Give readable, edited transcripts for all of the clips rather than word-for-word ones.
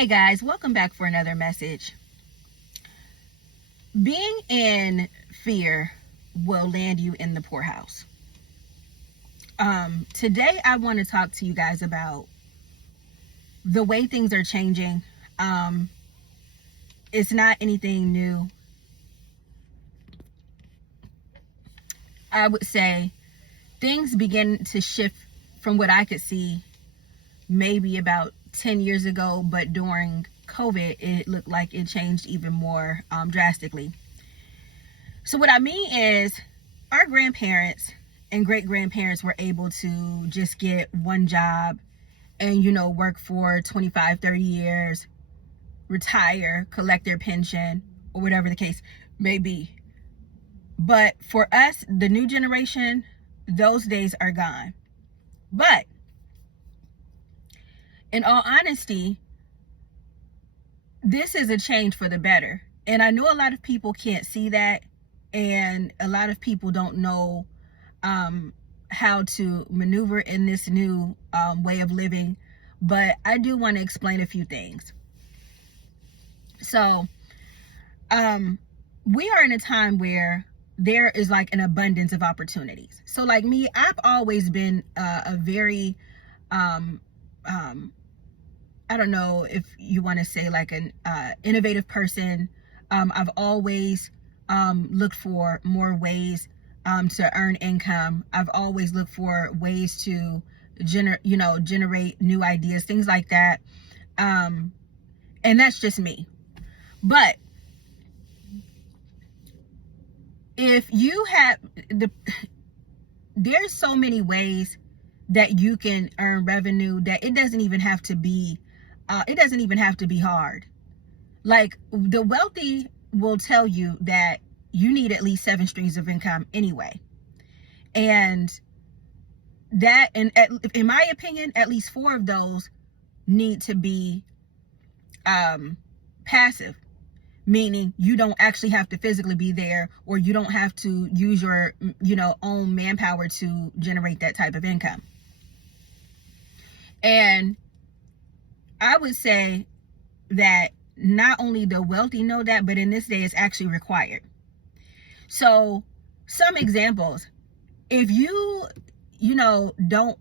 Hey guys, welcome back for another message. Being in fear will land you in the poorhouse. Today I want to talk to you guys about the way things are changing. It's not anything new. I would say things begin to shift from what I could see maybe about 10 years ago, but during COVID, it looked like it changed even more drastically. So what I mean is our grandparents and great-grandparents were able to just get one job and, work for 25, 30 years, retire, collect their pension, or whatever the case may be. But for us, the new generation, those days are gone. But in all honesty, this is a change for the better. And I know a lot of people can't see that, and a lot of people don't know how to maneuver in this new way of living. But I do want to explain a few things. So we are in a time where there is like an abundance of opportunities. So like me, I've always been a very I don't know if you want to say like an innovative person. I've always looked for more ways to earn income. I've always looked for ways to generate new ideas, things like that. And that's just me. But if you have there's so many ways that you can earn revenue that it doesn't even have to be hard. Like the wealthy will tell you that you need at least 7 streams of income anyway. And that, in my opinion, at least 4 of those need to be passive, meaning you don't actually have to physically be there, or you don't have to use your own manpower to generate that type of income. And I would say that not only the wealthy know that, but in this day it's actually required. So some examples: if you don't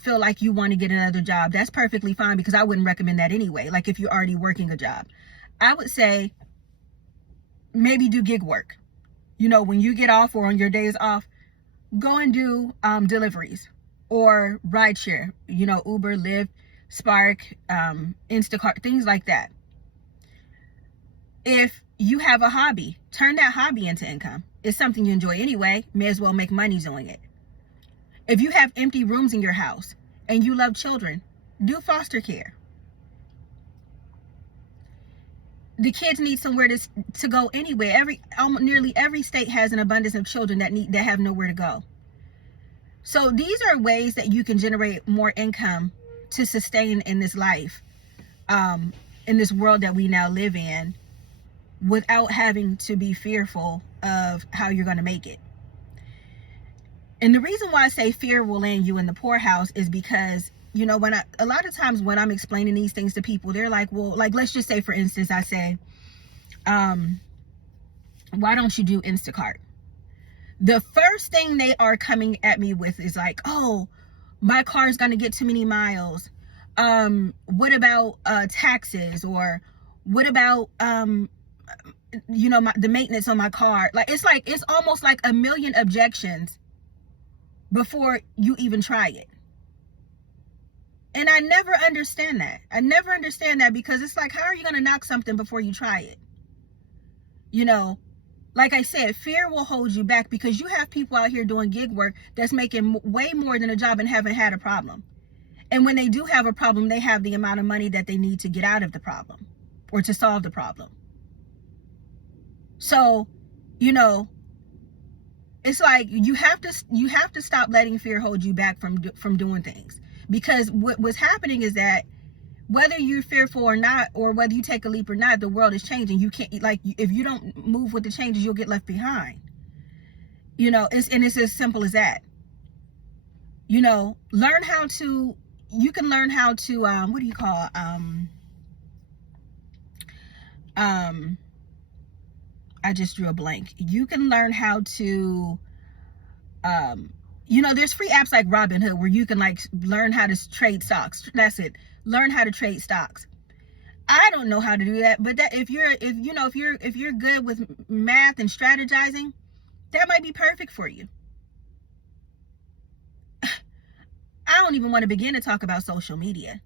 feel like you want to get another job, that's perfectly fine, because I wouldn't recommend that anyway. Like if you're already working a job, I would say maybe do gig work. When you get off or on your days off, go and do deliveries or rideshare, Uber, Lyft, Spark, Instacart, things like that. If you have a hobby, turn that hobby into income. It's something you enjoy anyway, may as well make money doing it. If you have empty rooms in your house and you love children, do foster care. The kids need somewhere to go anyway. Nearly every state has an abundance of children that have nowhere to go. So these are ways that you can generate more income to sustain in this life, in this world that we now live in, without having to be fearful of how you're going to make it. And the reason why I say fear will land you in the poorhouse is because, a lot of times when I'm explaining these things to people, they're like, well, like, let's just say, for instance, I say, why don't you do Instacart? The first thing they are coming at me with is like, oh, my car is going to get too many miles. What about taxes? Or what about, the maintenance on my car? It's almost like a million objections before you even try it. And I never understand that. Because it's like, how are you going to knock something before you try it? Like I said, fear will hold you back, because you have people out here doing gig work that's making way more than a job and haven't had a problem. And when they do have a problem, they have the amount of money that they need to get out of the problem or to solve the problem. So, it's like you have to stop letting fear hold you back from doing things. Because what's happening is that whether you're fearful or not, or whether you take a leap or not, the world is changing. You can't, if you don't move with the changes, you'll get left behind. It's as simple as that. Learn how to, what do you call, I just drew a blank. You can learn how to, there's free apps like Robinhood where you can like learn how to trade stocks. That's it. Learn how to trade stocks. I don't know how to do that, but that if you're good with math and strategizing, that might be perfect for you. I don't even want to begin to talk about social media.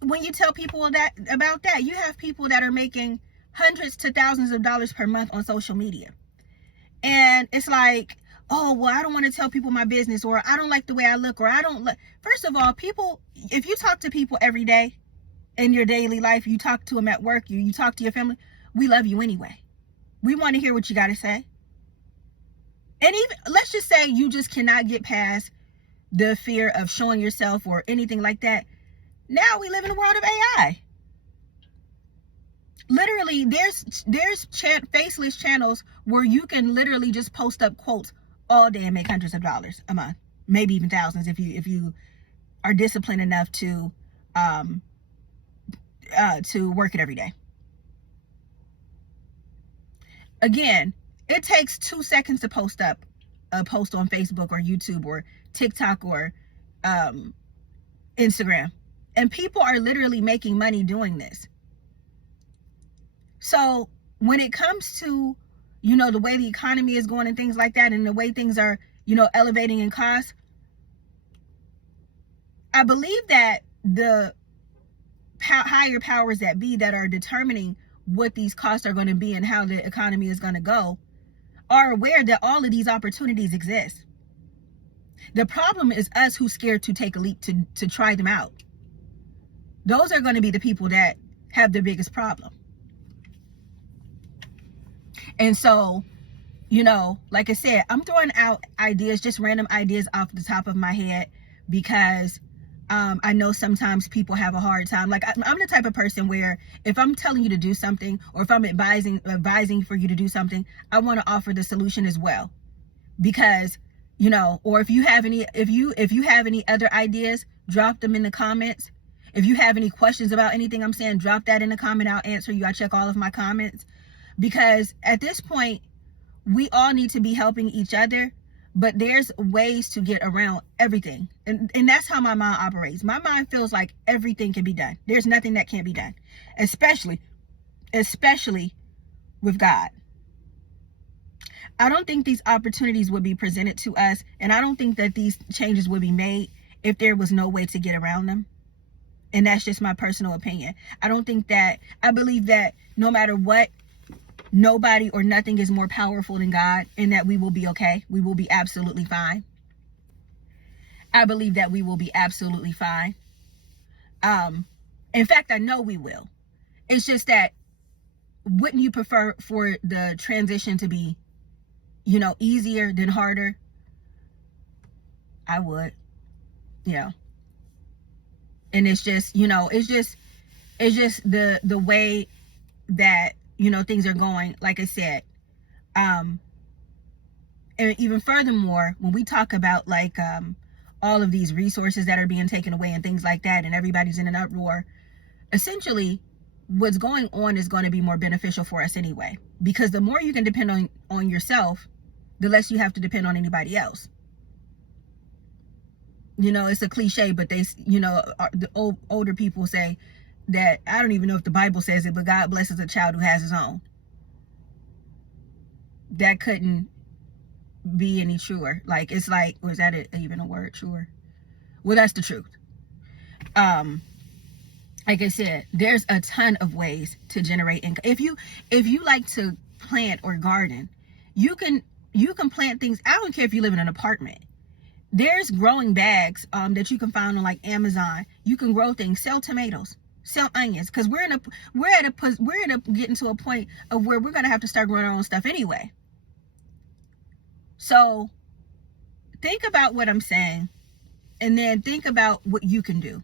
When you tell people about that, you have people that are making hundreds to thousands of dollars per month on social media. And it's like, oh, well, I don't want to tell people my business, or I don't like the way I look, or I don't look. First of all, people, if you talk to people every day in your daily life, you talk to them at work, you talk to your family, we love you anyway. We want to hear what you got to say. And even, let's just say you just cannot get past the fear of showing yourself or anything like that. Now we live in a world of AI. Literally, there's faceless channels where you can literally just post up quotes all day and make hundreds of dollars a month, maybe even thousands if you are disciplined enough to work it every day. Again, it takes 2 seconds to post up a post on Facebook or YouTube or TikTok or Instagram, and people are literally making money doing this. So when it comes to, the way the economy is going and things like that, and the way things are, elevating in cost, I believe that the higher powers that be that are determining what these costs are going to be and how the economy is going to go are aware that all of these opportunities exist. The problem is us who's scared to take a leap to try them out. Those are going to be the people that have the biggest problem. And so, like I said, I'm throwing out ideas, just random ideas off the top of my head, because I know sometimes people have a hard time. Like I'm the type of person where if I'm telling you to do something, or if I'm advising for you to do something, I want to offer the solution as well. Because, or if you have any other ideas, drop them in the comments. If you have any questions about anything I'm saying, drop that in the comment. I'll answer you. I check all of my comments. Because at this point, we all need to be helping each other, but there's ways to get around everything. And that's how my mind operates. My mind feels like everything can be done. There's nothing that can't be done, especially with God. I don't think these opportunities would be presented to us, and I don't think that these changes would be made if there was no way to get around them. And that's just my personal opinion. I believe that no matter what, nobody or nothing is more powerful than God, and that we will be okay. We will be absolutely fine. I believe that we will be absolutely fine. In fact, I know we will. It's just that, wouldn't you prefer for the transition to be, easier than harder? I would. And it's just, it's just the way that, things are going. Like I said, and even furthermore, when we talk about like all of these resources that are being taken away and things like that, and everybody's in an uproar, essentially what's going on is going to be more beneficial for us anyway, because the more you can depend on yourself, the less you have to depend on anybody else. It's a cliche, but they, the older people say that, I don't even know if the Bible says it, but God blesses a child who has his own. That couldn't be any truer. Like, it's like, was that even a word, truer? Well, that's the truth. Like I said, there's a ton of ways to generate income. If you like to plant or garden, you can plant things. I don't care if you live in an apartment. There's growing bags that you can find on like Amazon. You can grow things, sell tomatoes, sell onions, because we're getting to a point of where we're gonna have to start growing our own stuff anyway. So think about what I'm saying, and then think about what you can do.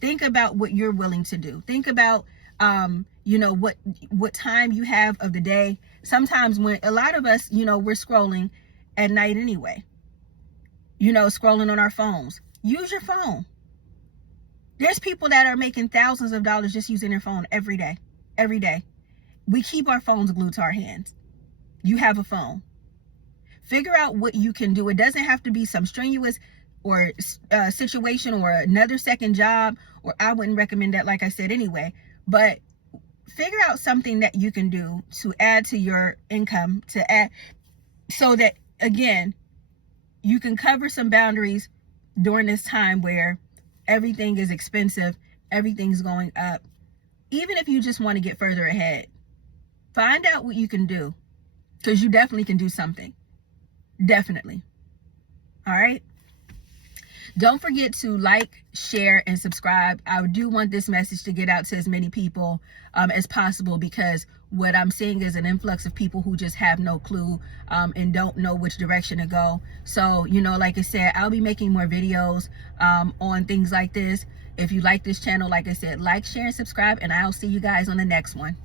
Think about what you're willing to do. Think about what time you have of the day. Sometimes when a lot of us, we're scrolling at night anyway. Scrolling on our phones. Use your phone. There's people that are making thousands of dollars just using their phone every day. We keep our phones glued to our hands. You have a phone. Figure out what you can do. It doesn't have to be some strenuous or situation or another second job, or I wouldn't recommend that, like I said anyway. But figure out something that you can do to add to your income, to add, so that, again, you can cover some boundaries during this time where everything is expensive, everything's going up. Even if you just want to get further ahead, find out what you can do, because you definitely can do something. Definitely. All right. Don't forget to like, share, and subscribe. I do want this message to get out to as many people as possible, because what I'm seeing is an influx of people who just have no clue and don't know which direction to go. So, you know, like I said, I'll be making more videos on things like this. If you like this channel, like I said, like, share, and subscribe, and I'll see you guys on the next one.